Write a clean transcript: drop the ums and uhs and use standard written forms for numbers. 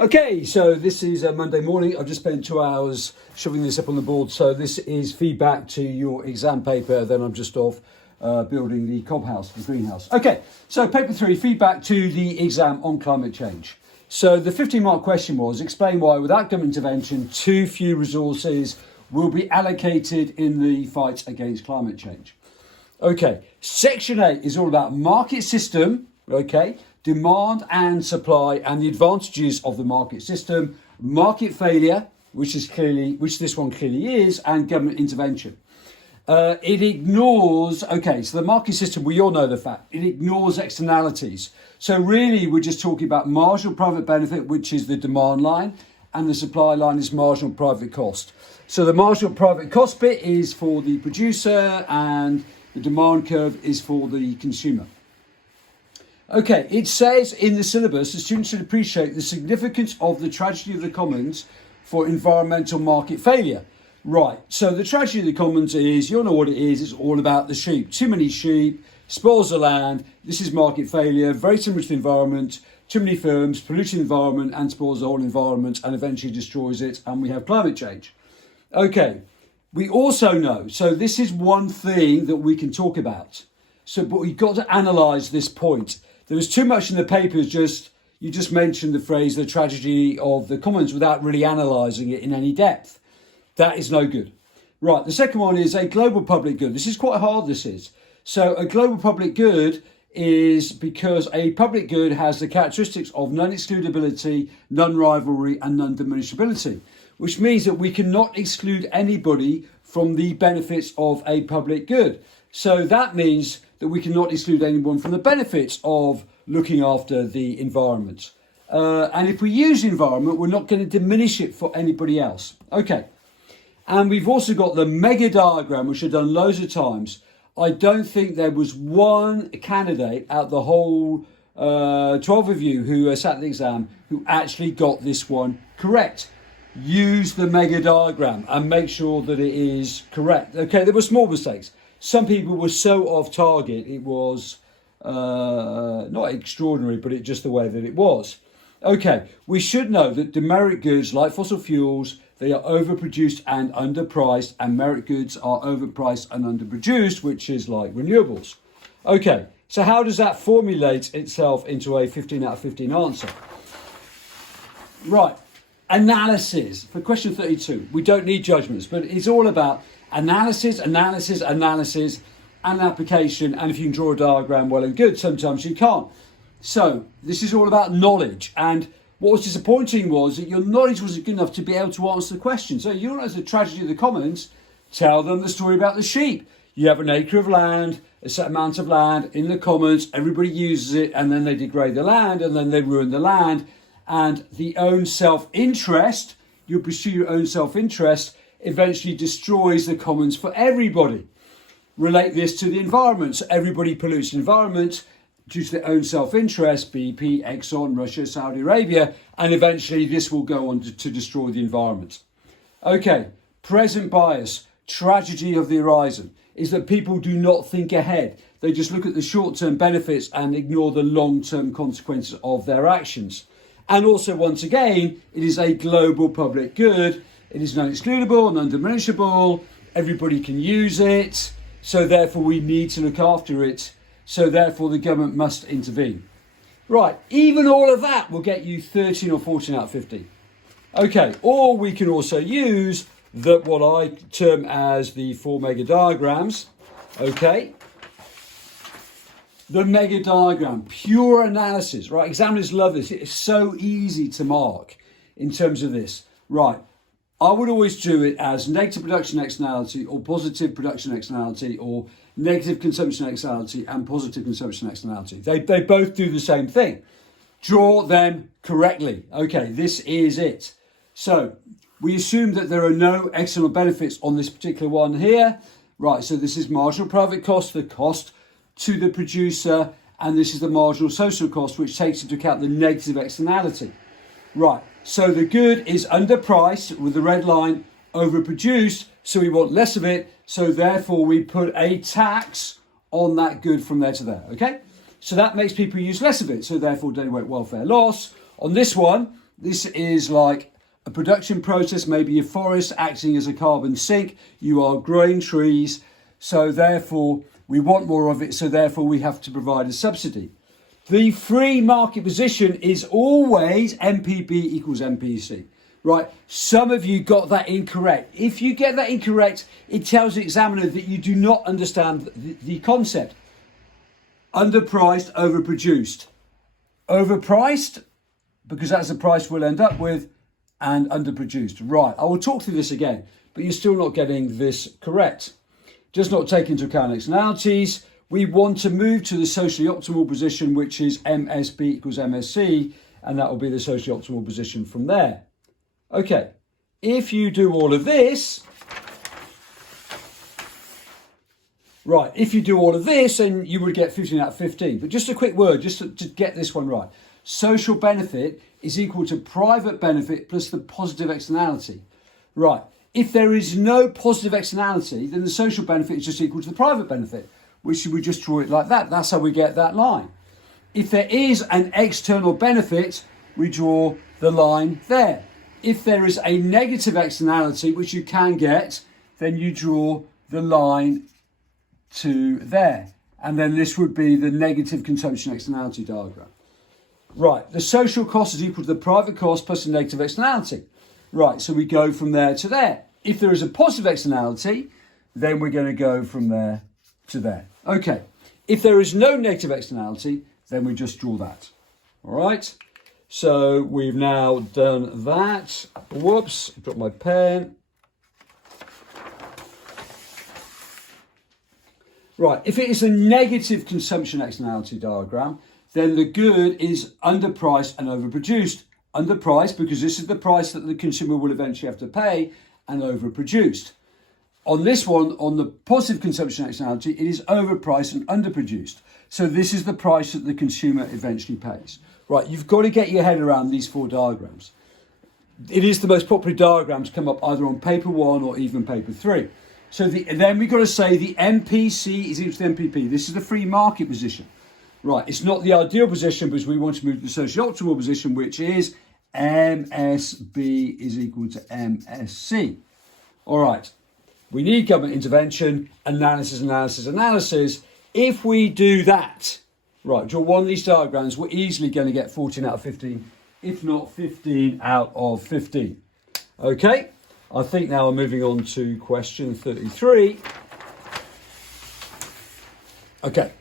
Okay, so this is a Monday morning. I've just spent 2 hours shoving this up on the board. So this is feedback to your exam paper. Then I'm just off building the cob house, the greenhouse. Okay, so paper 3, feedback to the exam on climate change. So the 15-mark question was, explain why without government intervention, too few resources will be allocated in the fight against climate change. Okay, section 8 is all about market system, okay, demand and supply and the advantages of the market system, market failure, which this one clearly is, and government intervention. It ignores, okay, so the market system, we all know the fact, it ignores externalities. So really, we're just talking about marginal private benefit, which is the demand line, and the supply line is marginal private cost. So the marginal private cost bit is for the producer and the demand curve is for the consumer. Okay, it says in the syllabus that students should appreciate the significance of the tragedy of the commons for environmental market failure. Right, so the tragedy of the commons is, you all know what it is, it's all about the sheep. Too many sheep, spoils the land, this is market failure, very similar to the environment, too many firms, polluting the environment and spoils the whole environment and eventually destroys it, and we have climate change. Okay, we also know, so this is one thing that we can talk about. So, but we've got to analyse this point. There was too much in the papers, you just mentioned the phrase, the tragedy of the commons, without really analysing it in any depth. That is no good. Right, the second one is a global public good. This is quite hard, this is. So a global public good is because a public good has the characteristics of non-excludability, non-rivalry and non-diminishability, which means that we cannot exclude anybody from the benefits of a public good. So that means that we cannot exclude anyone from the benefits of looking after the environment. And if we use the environment, we're not going to diminish it for anybody else. Okay. And we've also got the mega diagram, which I've done loads of times. I don't think there was one candidate out the whole 12 of you who sat the exam who actually got this one correct. Use the mega diagram and make sure that it is correct. Okay, there were small mistakes. Some people were so off target, it was not extraordinary, but it's just the way that it was. Okay, we should know that demerit goods like fossil fuels, they are overproduced and underpriced, and merit goods are overpriced and underproduced, which is like renewables. Okay, so how does that formulate itself into a 15 out of 15 answer? Right, analysis. For question 32, we don't need judgments, but it's all about analysis, and application. And if you can draw a diagram, well and good. Sometimes you can't. So this is all about knowledge. And what was disappointing was that your knowledge wasn't good enough to be able to answer the question. So you realize the tragedy of the commons, tell them the story about the sheep. You have an acre of land, a set amount of land in the commons, everybody uses it, and then they degrade the land, and then they ruin the land. And the own self-interest, you pursue your own self-interest, eventually destroys the commons for everybody. Relate this to the environment. So everybody pollutes the environment due to their own self-interest, BP, Exxon, Russia, Saudi Arabia, and eventually this will go on to destroy the environment. Okay, present bias, tragedy of the horizon, is that people do not think ahead. They just look at the short-term benefits and ignore the long-term consequences of their actions. And also, once again, it is a global public good. It is non-excludable, non-diminishable, everybody can use it, so therefore we need to look after it. So therefore the government must intervene. Right, even all of that will get you 13 or 14 out of 50. Okay, or we can also use what I term as the 4 mega diagrams. Okay, the mega diagram, pure analysis, right? Examiners love this. It's so easy to mark in terms of this. Right, I would always do it as negative production externality or positive production externality, or negative consumption externality and positive consumption externality. They both do the same thing. Draw them correctly. Okay, this is it. So we assume that there are no external benefits on this particular one here. Right, so this is marginal private cost, the cost to the producer, and this is the marginal social cost, which takes into account the negative externality. Right, so the good is underpriced with the red line, overproduced, so we want less of it, so therefore we put a tax on that good from there to there, okay? So that makes people use less of it, so therefore deadweight welfare loss. On this one, This is like a production process, maybe a forest acting as a carbon sink. You are growing trees, so therefore we want more of it, so therefore we have to provide a subsidy. The free market position is always MPB equals MPC. Right, some of you got that incorrect. If you get that incorrect, it tells the examiner that you do not understand the concept. Underpriced, overproduced. Overpriced, because that's the price we'll end up with, and underproduced. Right, I will talk through this again, but you're still not getting this correct. Just not taking into account externalities. We want to move to the socially optimal position, which is MSB equals MSC, and that will be the socially optimal position from there. Okay, if you do all of this, right, if you do all of this, then you would get 15 out of 15. But just a quick word, just to get this one right. Social benefit is equal to private benefit plus the positive externality. Right, if there is no positive externality, then the social benefit is just equal to the private benefit, which we just draw it like that. That's how we get that line. If there is an external benefit, we draw the line there. If there is a negative externality, which you can get, then you draw the line to there. And then this would be the negative consumption externality diagram. Right, the social cost is equal to the private cost plus the negative externality. Right, so we go from there to there. If there is a positive externality, then we're going to go from there to there. Okay, if there is no negative externality, then we just draw that. All right. So we've now done that. Whoops, dropped my pen. Right, if it is a negative consumption externality diagram, then the good is underpriced and overproduced. Underpriced because this is the price that the consumer will eventually have to pay, and overproduced. On this one, on the positive consumption externality, it is overpriced and underproduced. So this is the price that the consumer eventually pays. Right, you've got to get your head around these four diagrams. It is the most popular diagram to come up either on paper 1 or even paper 3. So then we've got to say the MPC is equal to the MPP. This is the free market position. Right, it's not the ideal position because we want to move to the socially optimal position, which is MSB is equal to MSC. All right, we need government intervention, analysis. If we do that, right, draw one of these diagrams, we're easily going to get 14 out of 15, if not 15 out of 15. Okay, I think now we're moving on to question 33. Okay.